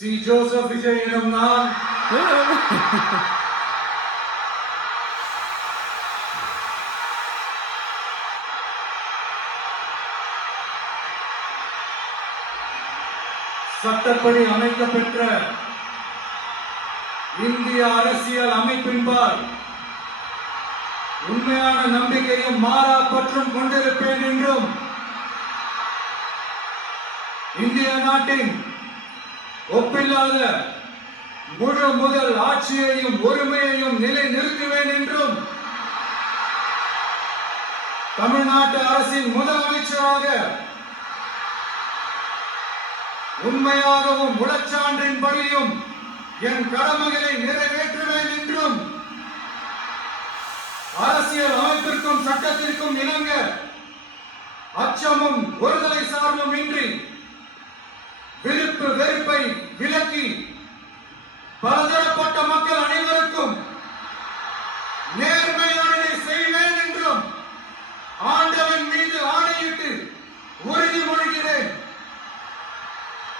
C Joseph Vijay எனும் நான் சட்டப்படி அமைக்கப்பெற்ற இந்திய அரசியல் அமைப்பின்பால் உண்மையான நம்பிக்கையும் மாறா பற்றும் கொண்டிருப்பேன் என்றும் இந்திய நாட்டின் ஒப்பில்லாத முழு முதல் ஆட்சியையும் ஒருமையையும் நிலை நிறுத்துவேன் என்றும் தமிழ்நாட்டு அரசின் முதலமைச்சராக உண்மையாகவும் உளச்சான்றின்படியும் என் கடமைகளை நிறைவேற்றுவேன் என்றும் அரசியல் அமைப்பிற்கும் சட்டத்திற்கும் இணங்க அச்சமும் ஒருதலை சார்பும் இன்றி விருப்பு வெறுப்பை விலக்கி பலதரப்பட்ட மக்கள் அனைவருக்கும் நேர்மையானதை செய்வேன் என்றும் ஆண்டவன் மீது ஆணையிட்டு உறுதிமொழிகிறேன்.